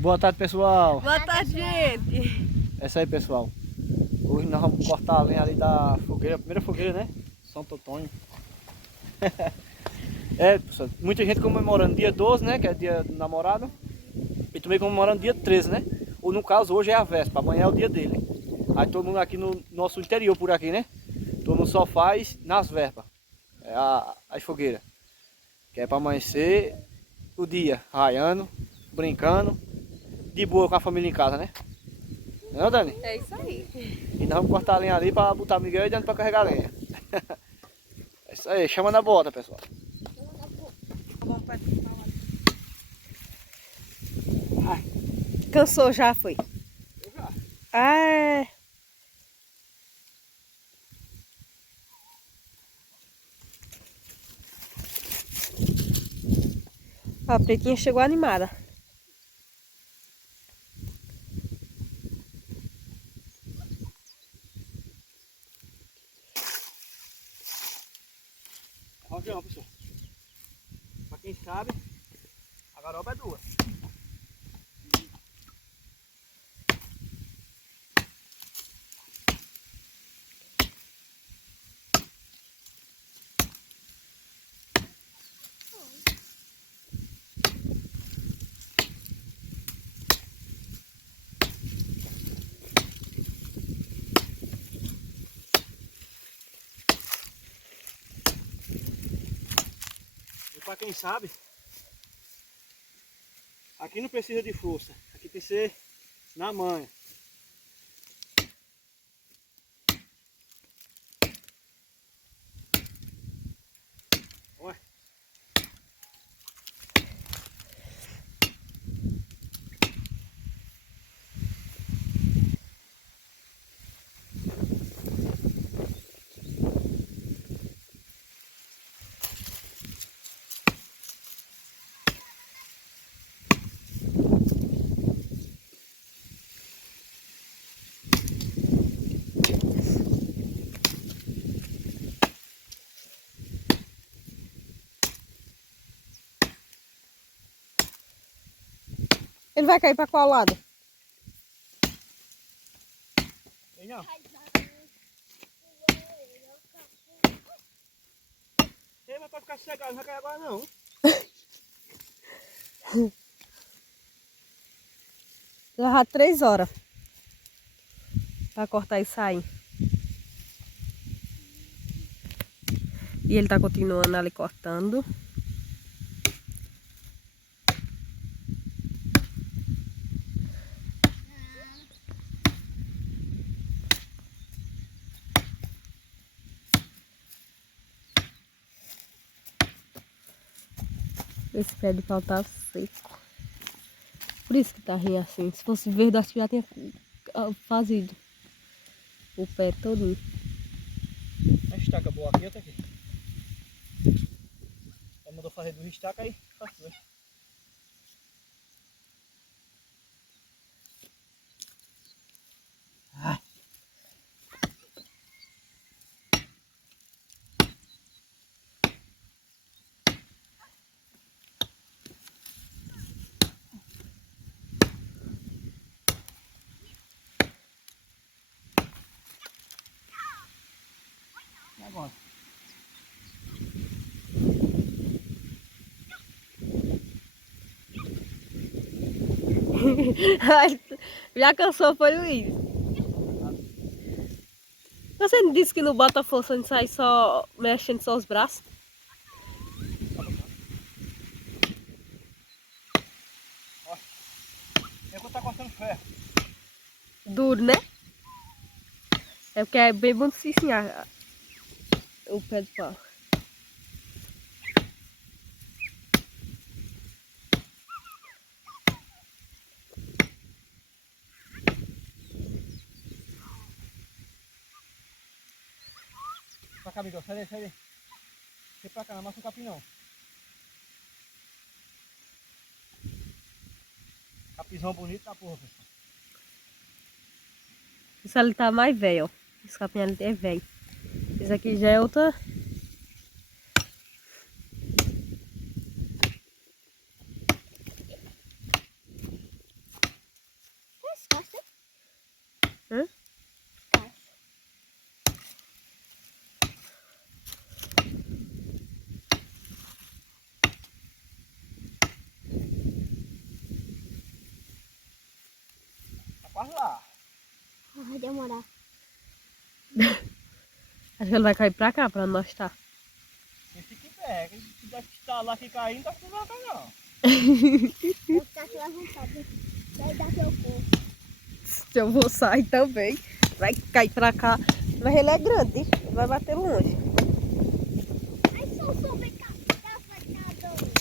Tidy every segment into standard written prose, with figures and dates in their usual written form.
Boa tarde, pessoal. Boa tarde, gente. É isso aí, pessoal. Hoje nós vamos cortar a lenha ali da fogueira, a primeira fogueira, né? São Antônio. Pessoal, muita gente comemorando dia 12, né? Que é dia do namorado. E também comemorando dia 13, né? Ou no caso, hoje é a véspera, amanhã é o dia dele. Aí todo mundo aqui no nosso interior por aqui, né? Todo mundo só faz nas vespas. É as fogueiras. Que é para amanhecer o dia, raiando, brincando, de boa com a família em casa, né? Não, Dani? É isso aí. E nós vamos cortar a lenha ali para botar Miguel e dentro para carregar a lenha. É isso aí, chama na bota, pessoal. Cansou já, foi? Ah, a pretinha chegou animada. Rogião, pessoal. Para quem sabe, a garoba é duas. Para quem sabe, aqui não precisa de força, aqui tem que ser na manha. Olha. Ele vai cair para qual lado? Ei, não. Ei, mas pode ficar sossegado, não vai cair agora não. Levar 3 horas para cortar isso aí. E ele tá continuando ali cortando. Esse pé de pau tá seco. Por isso que tá ruim assim. Se fosse verde, acho que já tinha fazido o pé todinho. A estaca boa aqui, outra aqui. Ela mandou fazer 2 estacas aí, faz 2. E agora? Já cansou, foi, Luiz? Você não disse que não bota força nisso aí, só mexendo só os braços? Eu vou estar cortando ferro. Duro, né? É porque é bem bom de se ensinar o pé de pau. Pra cá, Miguel, sai daí, sai daí. Sai pra cá, não amassa o capim não. Capizão bonito da porra, pessoal. Isso ali tá mais velho, ó. Esse capim ali é velho. Esse aqui já é outra. lá. Vai demorar. Acho que ele vai cair pra cá, pra onde nós tá. Você fica em pé. Se quiser estar lá aqui caindo, não vai cair não. Eu ficar aqui à vontade. Sai daqui eu corro. Eu vou sair também. Vai cair pra cá. Mas ele é grande, ele vai bater longe. Ai, sou vem cá. Cá, vai cá, doido.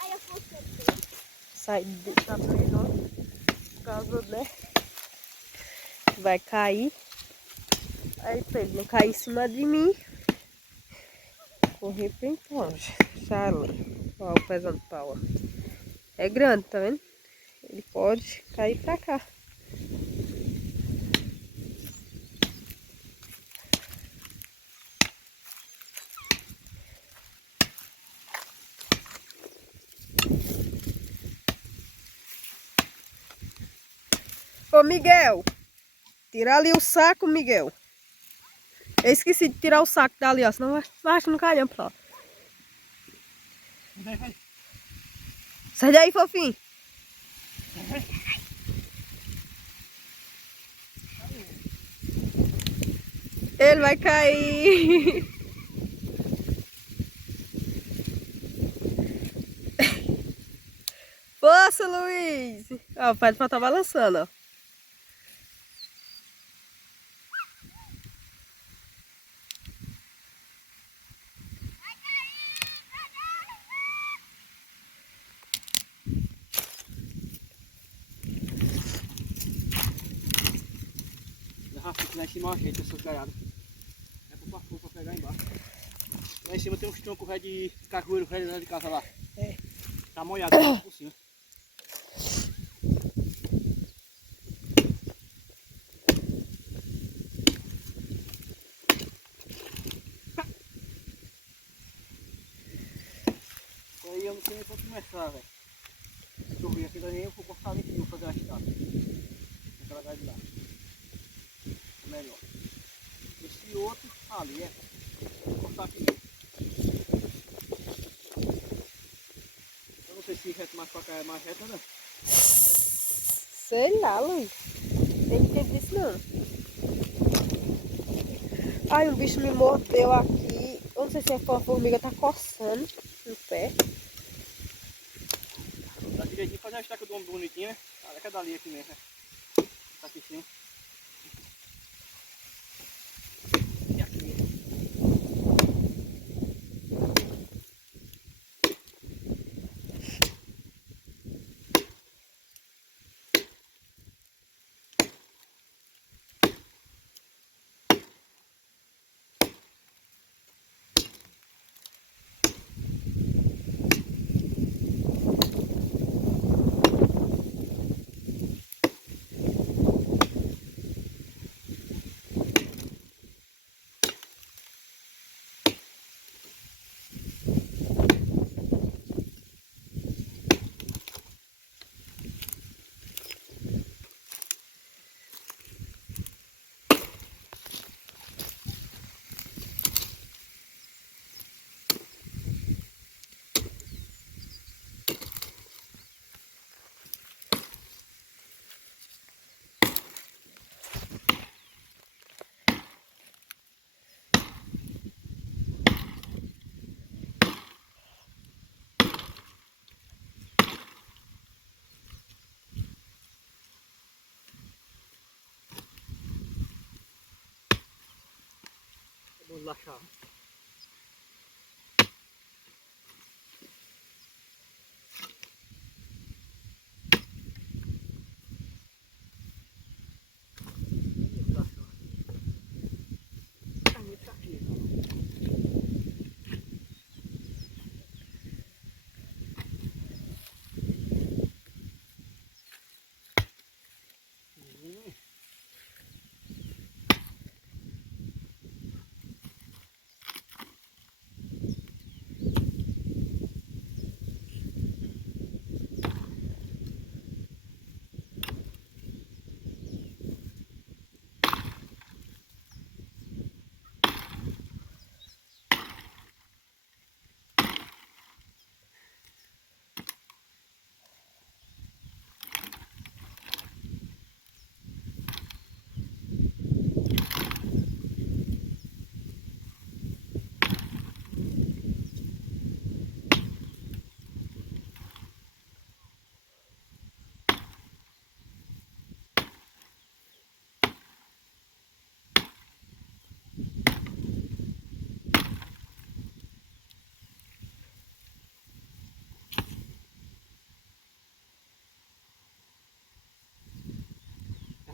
Ai, eu vou ser. Sai tá melhor. Por causa, né? Vai cair. Aí pra ele não cair em cima de mim. Correr bem longe. Charlie. Ó, o pezão de pau, ó. É grande, tá vendo? Ele pode cair pra cá. Ô, Miguel. Tira ali o saco, Miguel. Eu esqueci de tirar o saco dali, ó. Senão vai que não cai não pra lá. Sai daí, fofinho. Ele vai cair. Força, Luiz. Ó, o pé de pau tá balançando, ó. Rafa, lá em cima ajeita essas galhadas. É pro parkour pra pegar embaixo. Lá em cima tem uns troncos ré de cajueiro, ré de casa lá. É. Tá molhado por cima. Aí eu não sei nem como começar, velho. Se eu vir aqui daí eu vou cortar ali e vou fazer a escada. Naquela galha de lá. É melhor. Esse outro ali, vou cortar aqui. Eu não sei se reto mais pra cá é mais reto ou não. Sei lá, Luiz. Nem entendo disso, não. Ai, um bicho me mordeu aqui. Eu não sei se é a formiga tá coçando no pé. Dá direitinho fazer a estaca do ombro bonitinho, né? Olha que é dali aqui mesmo, né? Tá aqui sim. E aqui. Vamos laxar.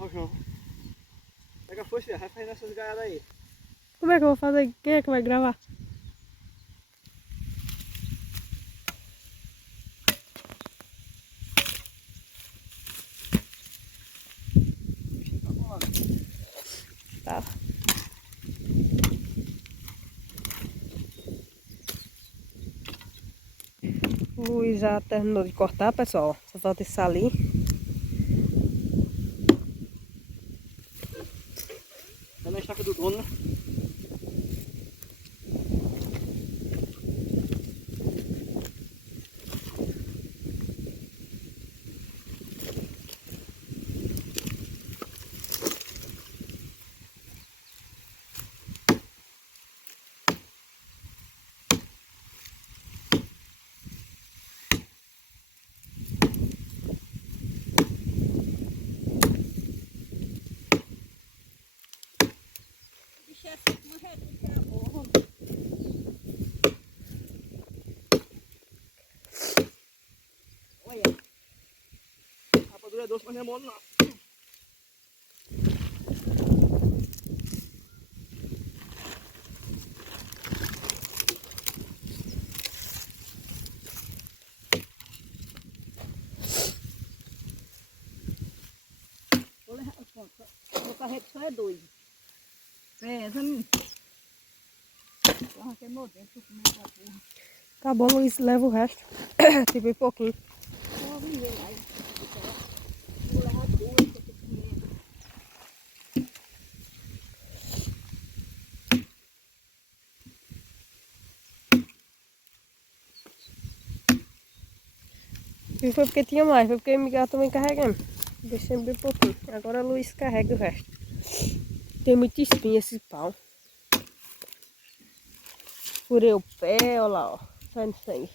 Ó, João. Pega a foice, filha. Vai fazendo essas gaiadas aí. Como é que eu vou fazer? Quem é que vai gravar? Tá. O Luiz já terminou de cortar, pessoal. Só falta esse ali. É na estaca do dono, né? Bicho, é assim uma reta que é boa. Olha. A rapadura é doce, mas não é mole não. O carrego só é 2. Pesa-me. Porra, que é meu dente, comer essa porra. Tá bom, Luiz, leva o resto. Tipo, bem pouquinho. Vou ver lá. Vou levar 2 que eu tô comendo. E foi porque tinha mais, foi porque o Miguel também carregando. Deixei bem pouquinho. Agora o Luiz carrega o resto. Tem muita espinha esse pau. Furei o pé, olha lá, ó. Saindo sangue.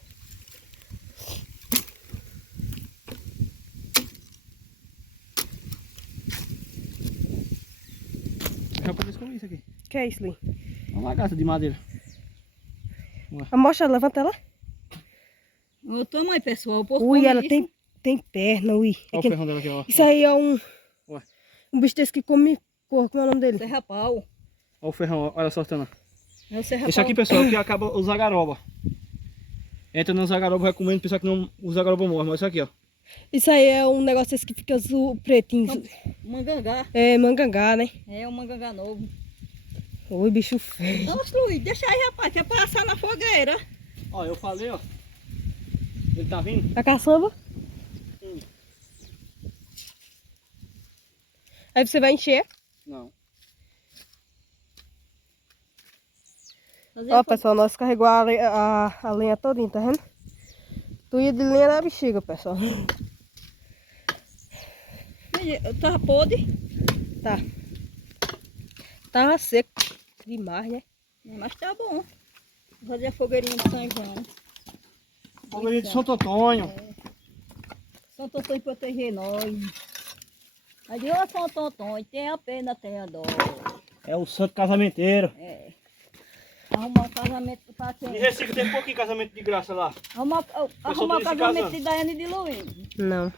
Eu já podia comer isso aqui. Que é isso, Luiz? Uma lagarta de madeira. Mostra, levanta ela. Olha o tamanho, pessoal. O povo Ui, come ela isso. tem perna, ui. Olha o ferrão dela aqui, ó. Isso aí é um... Ué. Um bicho desse que come porco, como é o nome dele? Serra-pau. Olha o ferrão, olha só, Tana. É o serra-pau. Esse aqui, pessoal, que acaba o zagaroba. Entra no zagaroba, vai comendo, pessoal que não o zagaroba morre. Mas isso aqui, ó. Isso aí é um negócio esse que fica azul, pretinho. Mangangá. É mangangá, né? É um mangangá novo. Ui, bicho feio. Nossa, Luiz, deixa aí, rapaz. Quer passar na fogueira. Ó, eu falei, ó. Ele tá vindo? A caçamba? Aí você vai encher. Não. Ó, pessoal, nós carregou a lenha todinha, tá vendo? Tuia de lenha da bexiga, pessoal. Tá podre. Tá. Tava seco demais, né? Mas tá bom. Vou fazer a fogueirinha de São João. Fogueirinha de Santo Antônio. Santo Antônio proteger nós. Aí de ô Santo Antônio, tenha pena, tenha dó. É o santo casamenteiro. É. Arrumar um casamento do Em paciente. Recife tem pouquinho casamento de graça lá. Arrumar o se casamento casando. de Daiane e de Luiz. Não.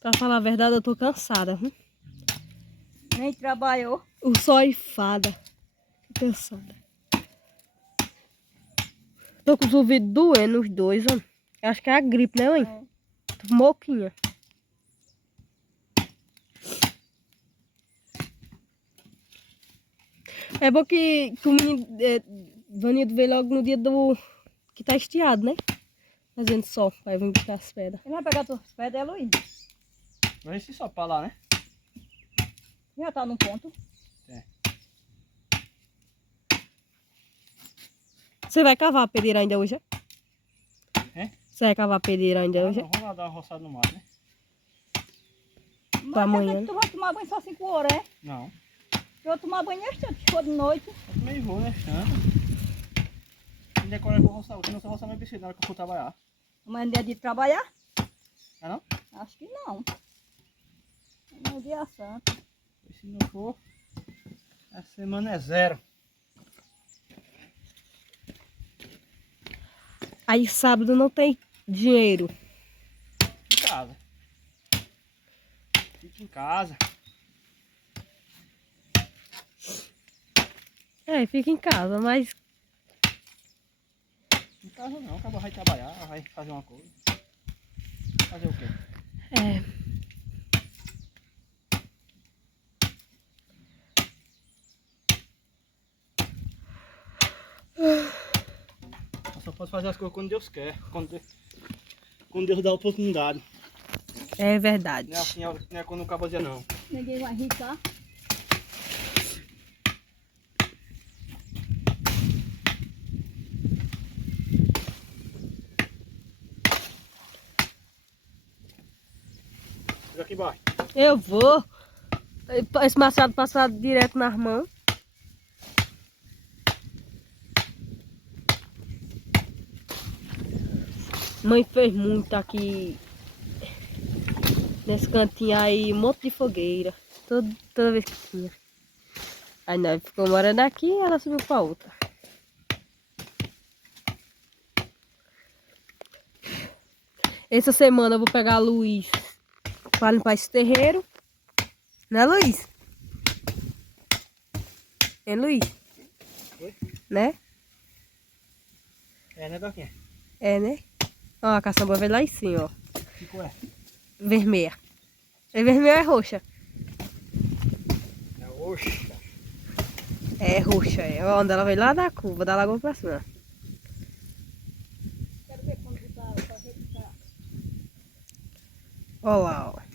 Pra falar a verdade, eu tô cansada. Nem trabalhou. O sol e fada. Tô cansada. Tô com os ouvidos doendo, os dois, ó. Acho que é a gripe, né, mãe? Tô moquinha. É bom que o menino Vanildo veio logo no dia do... que tá estiado, né? Fazendo sol, vai vir buscar as pedras. Ele vai pegar tuas pedras, é Luiz. Mas esse só pra lá, né? Já tá num ponto. Você vai cavar a pedreira ainda hoje, é? É? Você vai cavar a pedreira ainda hoje, é? Vamos lá dar uma roçada no mar, né? Pra amanhã, Tu vai tomar banho só 5 horas, é? Não. Eu vou tomar banho neste se for de noite. Eu também vou, né? Ainda agora eu vou roçar, senão se eu roçar mais piscina na hora que eu for trabalhar. Amanhã é dia de trabalhar? É não? Acho que não. Amanhã é dia santo. E se não for, a semana é zero. Aí sábado não tem dinheiro. Em casa. Fica em casa. É, fica em casa, mas Em casa não, acaba vai trabalhar, vai fazer uma coisa. Fazer o quê? é. Eu só posso fazer as coisas quando Deus quer, quando Deus dá a oportunidade. É verdade. Não é assim, não é quando o cabo dizer não. Ninguém vai ricar. Fica aqui embaixo. Eu vou. Esse machado passar direto nas mãos. Mãe fez muito aqui nesse cantinho aí, um monte de fogueira. Toda vez que tinha. Aí nós ficou morando aqui e ela subiu pra outra. Essa semana eu vou pegar a Luiz pra limpar esse terreiro. Né, Luiz? Hein, Luiz? Oi? Né? É, né, Doquinha? É, né? Ó, a caçamba veio lá em cima, ó. Que cor é? Vermelha. É vermelha ou é roxa? É roxa. É roxa, é. Onde ela veio lá da curva, da lagoa pra cima. Quero ver quando botar pra repicar. Ó lá, ó.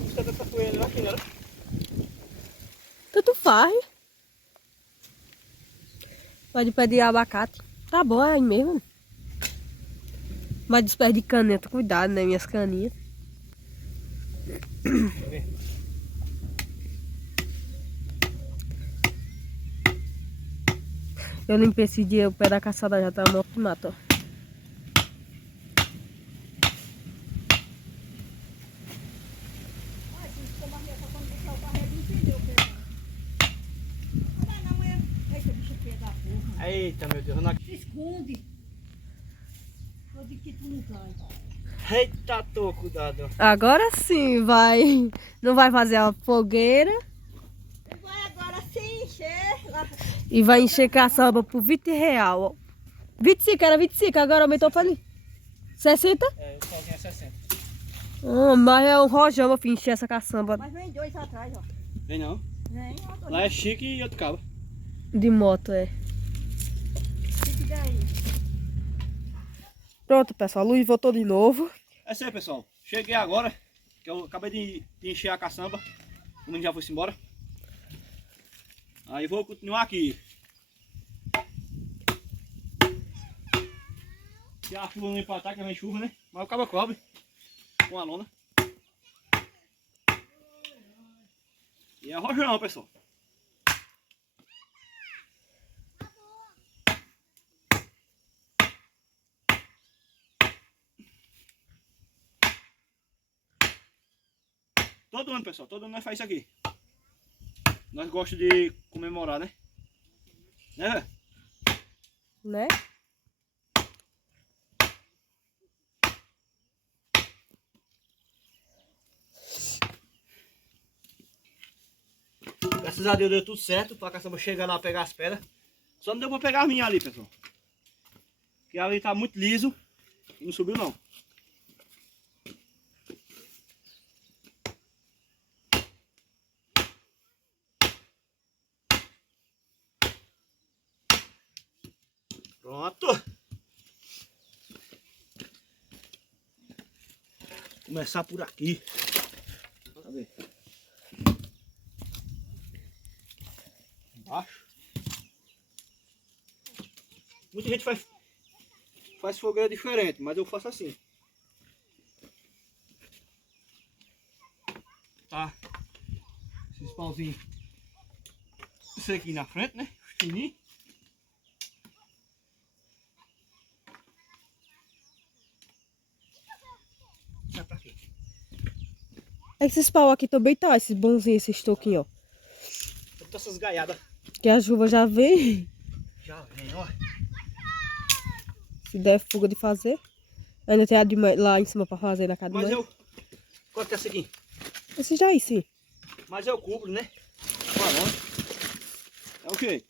Você tá essa poeira lá, filha? Tanto faz. Pode pedir abacate. Tá bom, é aí mesmo. Mas desperde de caneta, cuidado, né? Minhas caninhas. Eu limpei esse dia, o pé da caçada já tá morto de mato, ó. Ai, se ficou mais nessa quando botar o carregador, entendeu, Pedro? Não dá não, é. Eita, bicho feia da porra. Eita, meu Deus. Não... Se esconde. Eu digo que tu não vai. Eita, tô, cuidado. Agora sim vai. Não vai fazer a fogueira Vai agora se encher lá pro... e vai encher caçamba por R$20, ó. 25, era 25, agora aumentou pra ali. 60? É, o sozinho é 60. Mas é um rojão, meu filho, encher essa caçamba Mas vem dois atrás, ó. Vem não. Vem, ó. Lá é Chique e outro cabo. de moto, é. Fique daí. Pronto, pessoal, a Luiz voltou de novo. É isso aí, pessoal. Cheguei agora, que eu acabei de encher a caçamba. O menino já foi embora. Aí vou continuar aqui. Se a chuva não empatar, que vem chuva, né? Mas o cabo cobre com a lona. E é rojão, pessoal. Todo ano, pessoal, todo ano nós faz isso aqui. Nós gostamos de comemorar, né? Né, velho? Né? Graças a Deus deu tudo certo pra caçamba chegar lá pegar as pedras. Só não deu pra pegar a minha ali, pessoal. Que ali tá muito liso e não subiu não. Pronto. Começar por aqui. Cadê? Embaixo. Muita gente faz fogueira diferente, mas eu faço assim. Tá? Esses pauzinhos. Esse aqui na frente, né? Fininho. Vai pra aqui. É que esses pau aqui também tá, esses bonzinhos, esses toquinhos, ó. Todas essas gaiadas. que a chuva já vem. Já vem, ó. Se der fuga de fazer. Ainda tem a de lá em cima pra fazer na casa de Mas mãe. eu... Quanto que é esse aqui? Esse já aí, sim. Mas eu cubro, né? Marrom. É o quê?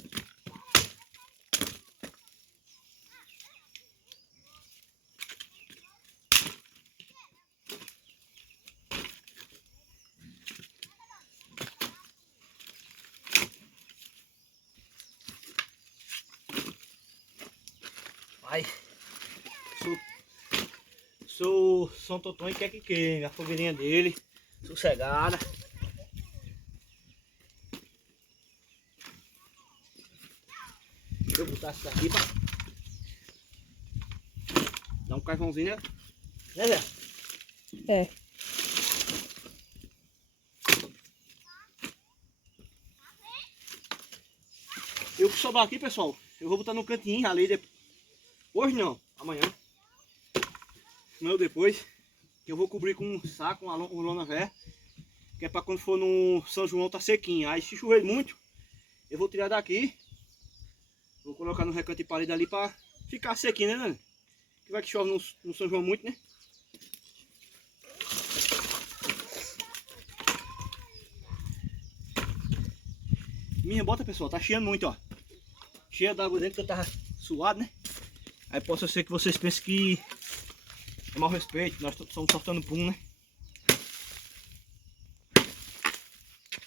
Ai, sou São Totonho quer que queira, a fogueirinha dele, sossegada. Deixa eu botar isso aqui pra dar um carvãozinho, né, Zé? É. E o que sobrar aqui, pessoal, eu vou botar no cantinho ali depois. Hoje não, amanhã. Não, depois. Que eu vou cobrir com um saco, uma lona velha. Que é pra quando for no São João tá sequinho. Aí se chover muito, eu vou tirar daqui. Vou colocar no recanto de parede ali pra ficar sequinho, né, Nani? Que vai que chove no São João muito, né? Minha bota, pessoal, tá cheia muito, ó. Cheia d'água dentro que eu tava suado, né? Aí possa ser que vocês pensem que é mau respeito, nós estamos soltando pum, né?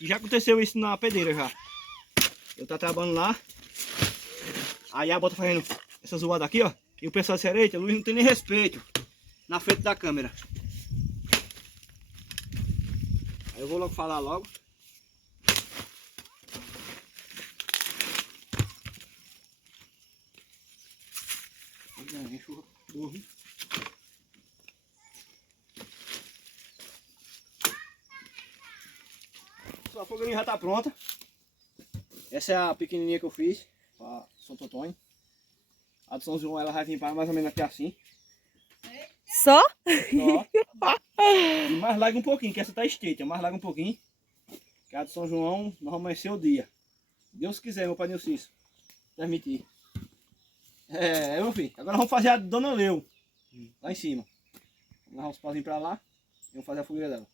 E já aconteceu isso na pedreira já. Eu tava trabalhando lá, aí a bota fazendo essa zoada aqui, ó. E o pessoal disse, eita, Luiz não tem nem respeito na frente da câmera. Aí eu vou logo falar logo. A fogueirinha já tá pronta. Essa é a pequenininha que eu fiz para São Totonho. A do São João ela vai vir para mais ou menos aqui assim. Só? Ó. E mais larga um pouquinho, que essa tá estreita. Mais larga um pouquinho. Que a do São João nós vamos amanhecer o dia. Deus quiser, meu pai Nilcício. Permitir. É, meu filho. Agora vamos fazer a Dona Leu. Lá em cima. Nós vamos pauzinho pra lá e vamos fazer a fogueira dela.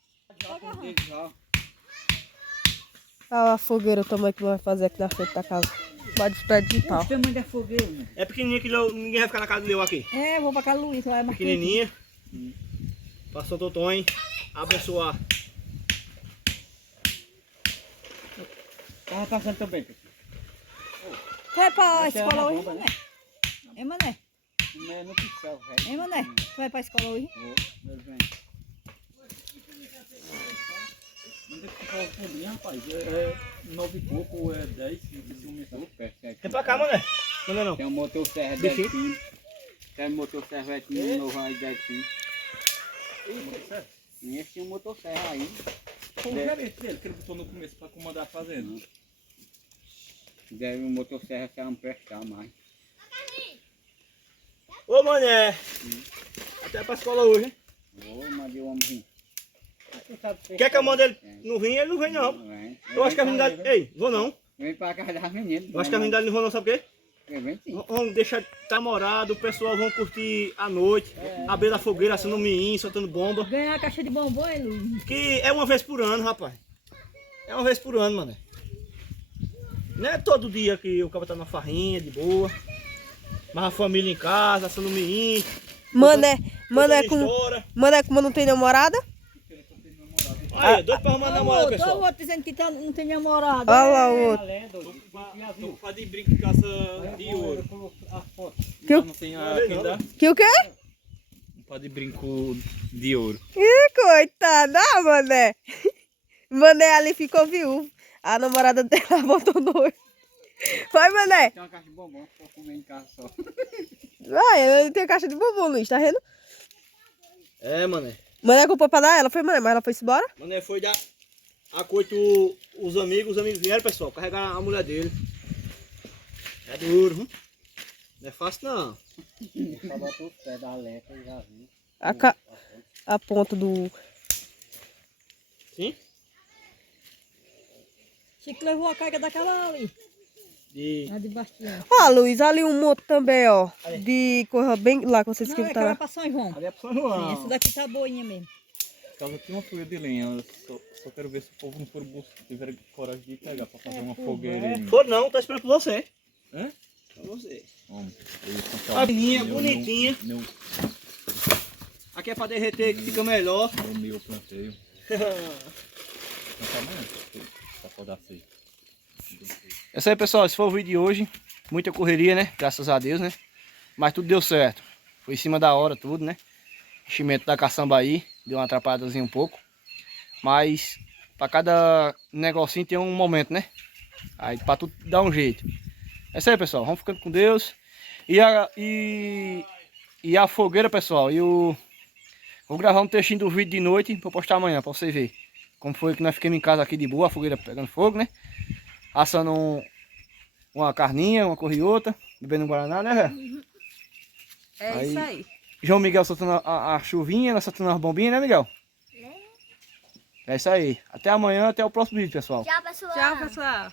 Olha a fogueira, o tamanho que vai fazer aqui na frente da casa. Pode esperar de pau. O tamanho da fogueira, né? É pequenininha que ninguém vai ficar na casa do Leu aqui. É, vou pra casa do Luiz, vai mais Pequenininha. Pra São Totonho abençoar. Tava passando também, pessoal. Vai pra Essa é escola uma hoje, bomba, Mané? Hein, Mané? Não é no pincel, velho. Hein, Mané? Tu vai pra escola hoje? Vou, meu bem. Onde é que tu fala por mim, rapaz? É 9 e pouco ou é 10? Não sei se aumentou. Vem pra cá, mané. Não, não. Tem um motor serra Bichinho. 10 pinos. Tem um motor servetinho novo aí 10 pinos. E esse tinha um motor serra aí. Como que era esse dele que ele botou no começo para comandar a fazenda? Deve o motor serra se não prestar mais. Ô, mané. Até pra escola hoje, hein? Ô, mandei o homem vir. Quer que eu mande ele não vir? Ele não vem, não. Vem. Eu acho que a menina... Ei, vou não. Vem pra casa das meninas. Eu acho que a menina não vou não, sabe por quê? Vem sim. Vamos deixar namorado, o pessoal vão curtir a noite, abrir da fogueira, assando miim, soltando bomba. Ganhar a caixa de bombom, hein, Luiz? Que é uma vez por ano, rapaz. É uma vez por ano, mané. Não é todo dia que o cara tá na farrinha, de boa. Mas a família em casa, assando miim. Mané História. como não tem namorada? Aí, doido pra arrumar namorada, Olha o pessoal. outro dizendo que não tem namorado. Olha lá o outro. Tô com de brinco de caça de ouro. Que o- Não tem a quem dá? Que o quê? Um pá de brinco de ouro. Ih, coitada, Mané. Mané ali ficou viúvo. A namorada dela abandonou. Vai, Mané. Tem uma caixa de bombom, só comer em casa só. Vai, ele tem caixa de bombom, Luiz, tá vendo? É, mané. Mané comprou pra dar ela, foi Mané, mas ela foi embora. Mané foi dar a coito os amigos vieram, pessoal, carregar a mulher dele. É duro, viu? Não é fácil, não. Só botou os pés da letra e já viu. A ponta do... Sim? Chico levou a carga daquela ali. Na de Bastião. Ó, Luiz, ali um monte também, ó. De coisa bem lá que vocês Não, que é aquela botaram. pra São João. Ali é pro São Sim, João. essa daqui tá boinha mesmo. Casa tem uma folha de lenha. Eu só quero ver se o povo não for tiver coragem de pegar pra fazer uma fogueirinha. For não, tá esperando por você. Hã? Pra você. Vamos. A linha bonitinha. Meu Aqui é pra derreter que fica melhor. meu planteio. Não tá amanhã. Pra podar seco. É isso aí, pessoal. Esse foi o vídeo de hoje. Muita correria, né? Graças a Deus, né? Mas tudo deu certo. Foi em cima da hora tudo, né? Enchimento da caçamba aí. Deu uma atrapalhadazinha um pouco. Mas pra cada negocinho tem um momento, né? Aí pra tudo dar um jeito. É isso aí, pessoal. Vamos ficando com Deus. E a fogueira, pessoal. Vou gravar um textinho do vídeo de noite pra postar amanhã, pra você ver. Como foi que nós ficamos em casa aqui de boa, a fogueira pegando fogo, né? Assando uma carninha, uma corriota, bebendo um guaraná, né, velho? É isso aí. João Miguel soltando a chuvinha, nós soltando as bombinhas, né, Miguel? É isso aí. Até amanhã, até o próximo vídeo, pessoal. Tchau, pessoal. Tchau, pessoal.